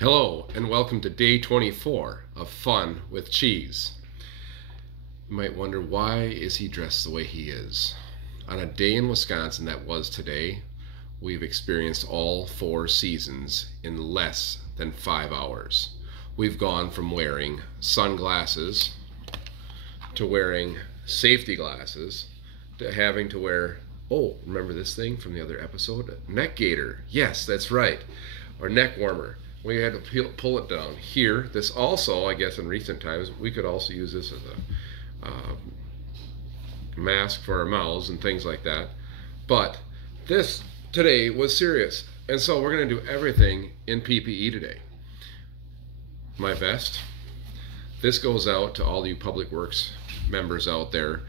Hello and welcome to day 24 of Fun with Cheese. You might wonder, why is he dressed the way he is? On a day in Wisconsin that was today, we've experienced all 4 seasons in less than 5 hours. We've gone from wearing sunglasses to wearing safety glasses to having to wear, oh, remember this thing from the other episode? Neck gaiter. Yes, that's right. Or neck warmer. We had to pull it down. Here, this also, I guess in recent times, we could also use this as a mask for our mouths and things like that. But this today was serious. And so we're going to do everything in PPE today. My vest. This goes out to all you Public Works members out there,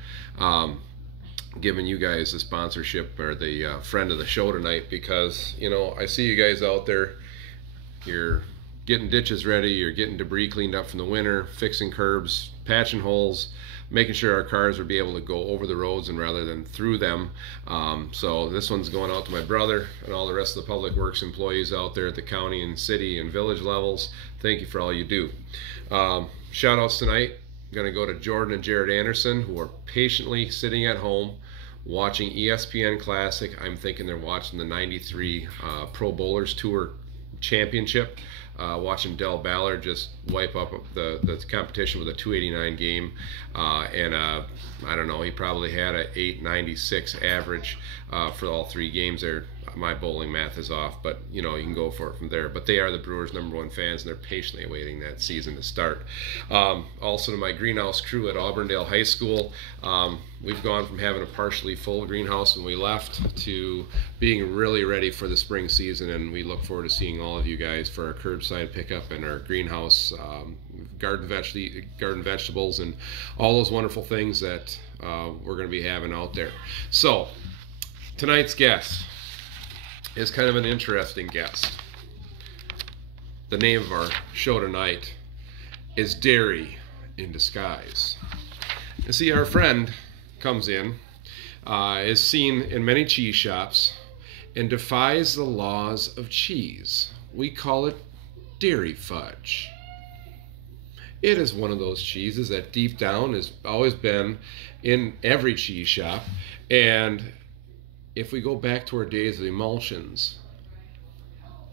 giving you guys the sponsorship or the friend of the show tonight, because, you know, I see you guys out there. You're getting ditches ready, you're getting debris cleaned up from the winter, fixing curbs, patching holes, making sure our cars will be able to go over the roads and rather than through them. So this one's going out to my brother and all the rest of the Public Works employees out there at the county and city and village levels. Thank you for all you do. Shout outs tonight. I'm going to go to Jordan and Jared Anderson, who are patiently sitting at home watching ESPN Classic. I'm thinking they're watching the 93 Pro Bowlers Tour Championship, watching Del Ballard just wipe up the competition with a 289 game, and I don't know, he probably had a 896 average for all 3 games there. My bowling math is off, but you know, you can go for it from there. But they are the Brewers' #1 fans, and they're patiently awaiting that season to start. Also to my greenhouse crew at Auburndale High School, we've gone from having a partially full greenhouse when we left to being really ready for the spring season, and we look forward to seeing all of you guys for our curbside pickup and our greenhouse garden vegetables and all those wonderful things that we're going to be having out there. So tonight's guest is kind of an interesting guest. The name of our show tonight is Dairy in Disguise. And see, our friend comes in, is seen in many cheese shops, and defies the laws of cheese. We call it dairy fudge. It is one of those cheeses that deep down has always been in every cheese shop, and if we go back to our days of emulsions,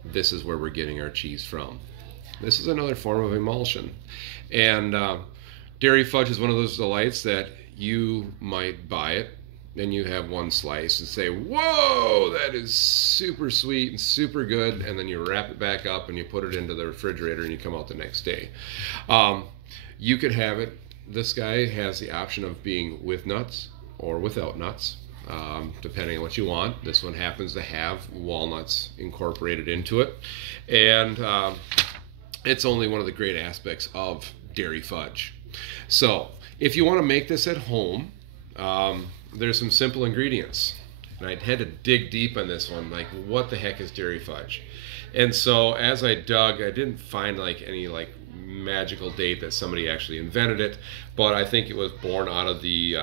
this is where we're getting our cheese from. This is another form of emulsion. And dairy fudge is one of those delights that you might buy it, and you have one slice and say, whoa, that is super sweet and super good, and then you wrap it back up and you put it into the refrigerator and you come out the next day. You could have it, this guy has the option of being with nuts or without nuts. Depending on what you want. This one happens to have walnuts incorporated into it, and it's only one of the great aspects of dairy fudge. So if you want to make this at home, there's some simple ingredients, and I had to dig deep on this one, like what the heck is dairy fudge? And so as I dug, I didn't find like any like magical date that somebody actually invented it, but I think it was born out of the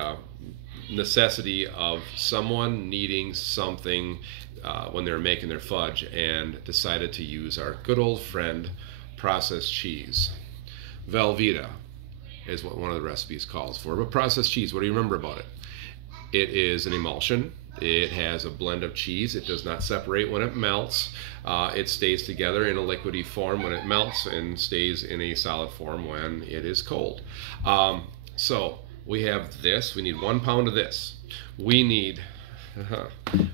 necessity of someone needing something when they were making their fudge, and decided to use our good old friend processed cheese. Velveeta is what one of the recipes calls for. But processed cheese, what do you remember about it? It is an emulsion. It has a blend of cheese. It does not separate when it melts. It stays together in a liquidy form when it melts, and stays in a solid form when it is cold. So we have this. We need 1 pound of this. We need,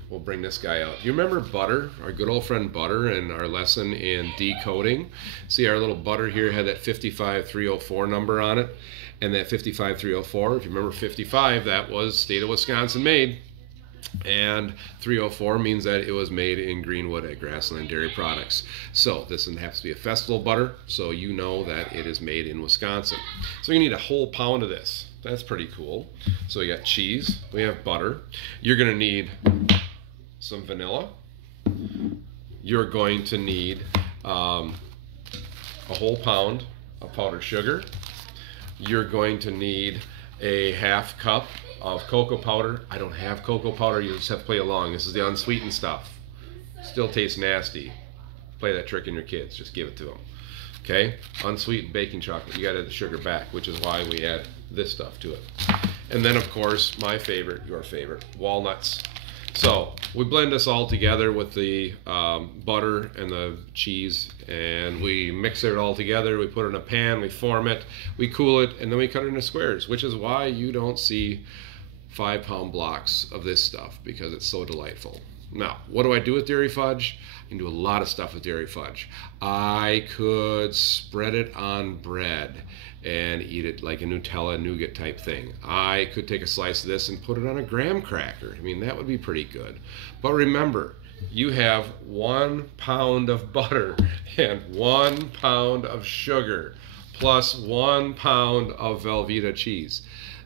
we'll bring this guy out. You remember butter, our good old friend butter, and our lesson in decoding? See, our little butter here had that 55304 number on it, and that 55304, if you remember 55, that was state of Wisconsin made, and 304 means that it was made in Greenwood at Grassland Dairy Products. So this one happens to be a festival butter, so you know that it is made in Wisconsin. So you need a whole pound of this. That's pretty cool. So we got cheese, we have butter. You're going to need some vanilla. You're going to need a whole pound of powdered sugar. You're going to need a ½ cup of cocoa powder. I don't have cocoa powder, you just have to play along. This is the unsweetened stuff. Still tastes nasty. play that trick on your kids. Just give it to them. Okay? Unsweetened baking chocolate. You got to add the sugar back, which is why we add this stuff to it. And then, of course, my favorite, your favorite, walnuts. So we blend this all together with the butter and the cheese, and we mix it all together. We put it in a pan, we form it, we cool it, and then we cut it into squares, which is why you don't see 5-pound blocks of this stuff, because it's so delightful. Now, what do I do with dairy fudge? I can do a lot of stuff with dairy fudge. I could spread it on bread and eat it like a Nutella nougat type thing. I could take a slice of this and put it on a graham cracker. I mean, that would be pretty good. But remember, you have 1 pound of butter and 1 pound of sugar plus 1 pound of Velveeta cheese.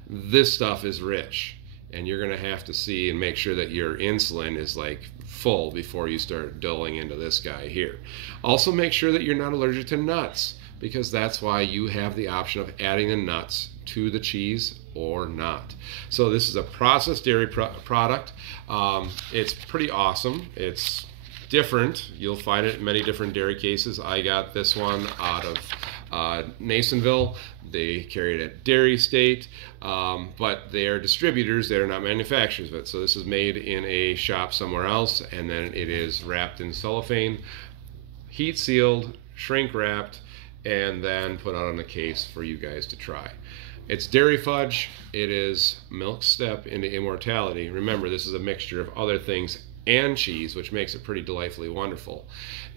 This stuff is rich, and you're gonna have to see and make sure that your insulin is like full before you start dulling into this guy here. Also make sure that you're not allergic to nuts, because that's why you have the option of adding the nuts to the cheese or not. So this is a processed dairy product. It's pretty awesome. It's different. You'll find it in many different dairy cases. I got this one out of Nasonville. They carry it at Dairy State, but they are distributors. They're not manufacturers of it. So this is made in a shop somewhere else, and then it is wrapped in cellophane, heat sealed, shrink wrapped, and then put out on a case for you guys to try. It's dairy fudge. It is milk's step into immortality. Remember, this is a mixture of other things and cheese, which makes it pretty delightfully wonderful.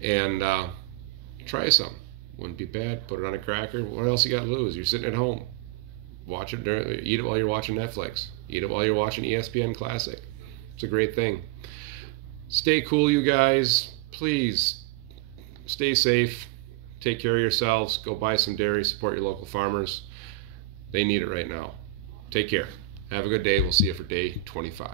And try some. Wouldn't be bad. Put it on a cracker. What else you got to lose? You're sitting at home. Watch it. Eat it while you're watching Netflix. Eat it while you're watching ESPN Classic. It's a great thing. Stay cool, you guys. Please stay safe. Take care of yourselves. Go buy some dairy. Support your local farmers. They need it right now. Take care. Have a good day. We'll see you for day 25.